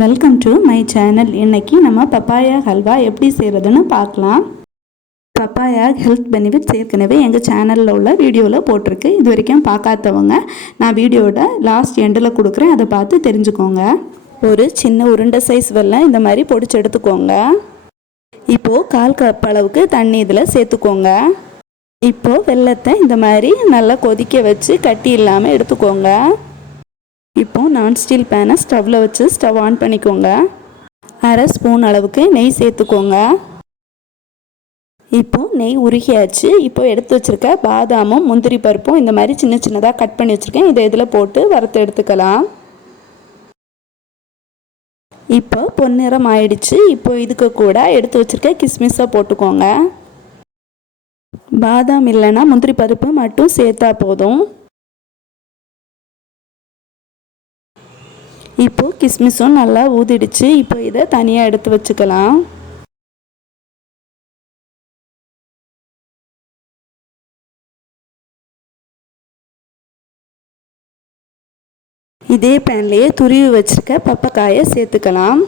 Welcome to my channel. இன்றைக்கி நம்ம papaya halwa எப்படி செய்கிறதுன்னு பார்க்கலாம். பப்பாயா ஹெல்த் பெனிஃபிட்ஸ் ஏற்கனவே எங்கள் சேனலில் உள்ள வீடியோவில் போட்டிருக்கு. இது வரைக்கும் பார்க்காதவங்க நான் வீடியோட லாஸ்ட் எண்டில் கொடுக்குறேன், அதை பார்த்து தெரிஞ்சுக்கோங்க. ஒரு சின்ன உருண்டை சைஸ் வெல்லம் இந்த மாதிரி பொடிச்சு எடுத்துக்கோங்க. இப்போது 1/4 கப் அளவுக்கு தண்ணி இதில் சேர்த்துக்கோங்க. இப்போது வெல்லத்தை இந்த மாதிரி நல்லா கொதிக்க வச்சு கட்டி இல்லாமல் எடுத்துக்கோங்க. இப்போது நான்ஸ்டில் பேனை ஸ்டவ்வில் வச்சு ஸ்டவ் ஆன் பண்ணிக்கோங்க. 1/2 ஸ்பூன் அளவுக்கு நெய் சேர்த்துக்கோங்க. இப்போது நெய் உருகியாச்சு. இப்போது எடுத்து வச்சுருக்க பாதாமும் முந்திரி பருப்பும் இந்த மாதிரி சின்ன சின்னதாக கட் பண்ணி வச்சுருக்கேன். இதை இதில் போட்டு வறுத்து எடுத்துக்கலாம். இப்போ பொன்னிறம் ஆயிடுச்சு. இப்போ இதுக்கு கூட எடுத்து வச்சுருக்க கிஸ்மிஸை போட்டுக்கோங்க. பாதாம் இல்லைன்னா முந்திரி பருப்பு மட்டும் சேர்த்தா போதும். இப்போது கிஸ்மிஸும் நல்லா ஊதிடுச்சு. இப்போ இதை தனியாக எடுத்து வச்சுக்கலாம். இதே பேன்லேயே துருவி வச்சுருக்க பப்பாக்காயை சேர்த்துக்கலாம்.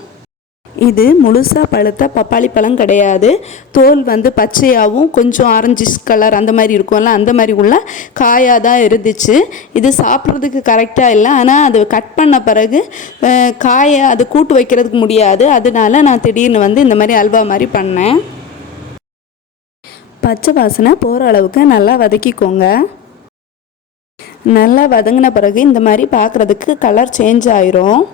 இது முழுசாக பழுத்த பப்பாளி பழம் கிடையாது. தோல் பச்சையாகவும் கொஞ்சம் ஆரஞ்சு கலர் அந்த மாதிரி இருக்கும்ல, அந்த மாதிரி உள்ள காயாக தான் இருந்துச்சு. இது சாப்பிட்றதுக்கு கரெக்டாக இல்லை. ஆனால் அது கட் பண்ண பிறகு காயை அது கூட்டு வைக்கிறதுக்கு முடியாது. அதனால நான் திடீர்னு இந்த மாதிரி அல்வா மாதிரி பண்ணேன். பச்சை வாசனை போகிற அளவுக்கு நல்லா வதக்கிக்கோங்க. நல்லா வதங்கின பிறகு இந்த மாதிரி பார்க்குறதுக்கு கலர் சேஞ்ச் ஆயிரும்.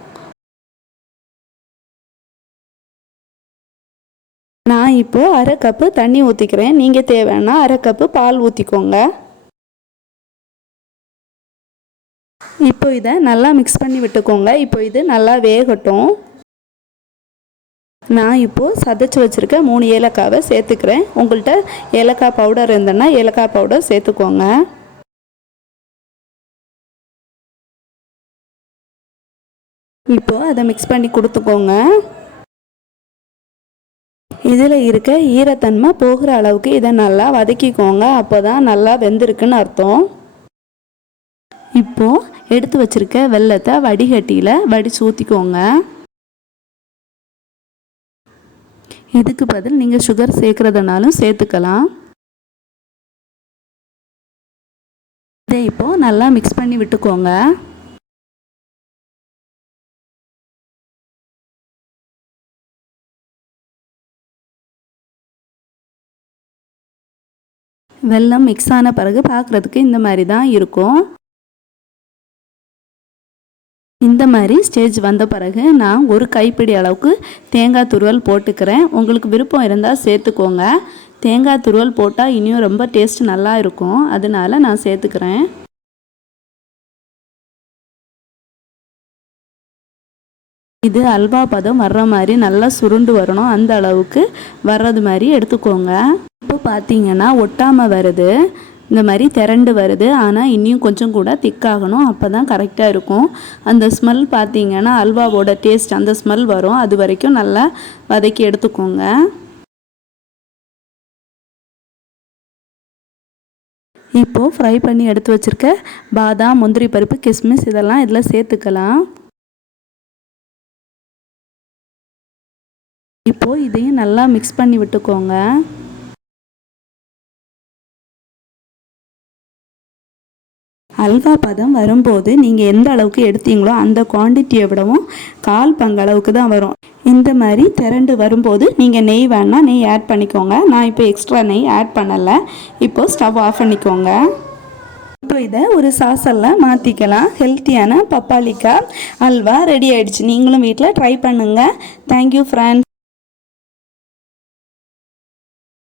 நான் இப்போது 1/2 கப்பு தண்ணி ஊற்றிக்கிறேன். நீங்கள் தேவைன்னா 1/2 கப்பு பால் ஊற்றிக்கோங்க. இப்போ இதை நல்லா மிக்ஸ் பண்ணி விட்டுக்கோங்க. இப்போ இது நல்லா வேகட்டும். நான் இப்போது சதைச்சி வச்சுருக்க 3 ஏலக்காவை சேர்த்துக்கிறேன். உங்கள்கிட்ட ஏலக்காய் பவுடர் இருந்ததுன்னா ஏலக்காய் பவுடர் சேர்த்துக்கோங்க. இப்போது அதை மிக்ஸ் பண்ணி கொடுத்துக்கோங்க. இதில் இருக்க ஈரத்தன்மை போகிற அளவுக்கு இதை நல்லா வதக்கிக்கோங்க. அப்போ தான் நல்லா வெந்திருக்குன்னு அர்த்தம். இப்போது எடுத்து வச்சுருக்க வெல்லத்தை வடிகட்டியில் வடித்து ஊற்றிக்கோங்க. இதுக்கு பதில் நீங்கள் சுகர் சேர்க்குறதுனாலும் சேர்த்துக்கலாம். இதை இப்போது நல்லா மிக்ஸ் பண்ணி விட்டுக்கோங்க. வெல்லம் மிக்ஸ் ஆன பிறகு பார்க்குறதுக்கு இந்த மாதிரி தான் இருக்கும். இந்த மாதிரி ஸ்டேஜ் வந்த பிறகு நான் ஒரு கைப்பிடி அளவுக்கு தேங்காய் துருவல் போட்டுக்கிறேன். உங்களுக்கு விருப்பம் இருந்தால் சேர்த்துக்கோங்க. தேங்காய் துருவல் போட்டால் இனியும் ரொம்ப டேஸ்ட் நல்லா இருக்கும். அதனால நான் சேர்த்துக்கிறேன். இது அல்வா பதம் வர்ற மாதிரி நல்லா சுருண்டு வரணும். அந்த அளவுக்கு வர்றது மாதிரி எடுத்துக்கோங்க. இப்போ பார்த்தீங்கன்னா ஒட்டாமல் வருது, இந்த மாதிரி திரண்டு வருது. ஆனால் இன்னும் கொஞ்சம் கூட திக்காகணும். அப்போ தான் கரெக்டாக இருக்கும். அந்த ஸ்மெல் பார்த்தீங்கன்னா அல்வாவோட டேஸ்ட் அந்த ஸ்மெல் வரும். அது வரைக்கும் நல்லா வதக்கி எடுத்துக்கோங்க. இப்போது ஃப்ரை பண்ணி எடுத்து வச்சுருக்க பாதாம் முந்திரி பருப்பு கிஸ்மிஸ் இதெல்லாம் இதில் சேர்த்துக்கலாம். இப்போது இதையும் நல்லா மிக்ஸ் பண்ணி விட்டுக்கோங்க. அல்வா பதம் வரும்போது நீங்கள் எந்த அளவுக்கு எடுத்தீங்களோ அந்த குவான்டிட்டியை விடவும் 1/4 பங்கு அளவுக்கு தான் வரும். இந்த மாதிரி திரண்டு வரும்போது நீங்கள் நெய் வேணால் நெய் ஆட் பண்ணிக்கோங்க. நான் இப்போ எக்ஸ்ட்ரா நெய் ஆட் பண்ணலை. இப்போது ஸ்டவ் ஆஃப் பண்ணிக்கோங்க. இப்போ இதை ஒரு சாஸெல்லாம் மாற்றிக்கலாம். ஹெல்த்தியான பப்பாளிக்காய் அல்வா ரெடி ஆகிடுச்சு. நீங்களும் வீட்டில் ட்ரை பண்ணுங்கள். Thank you friends.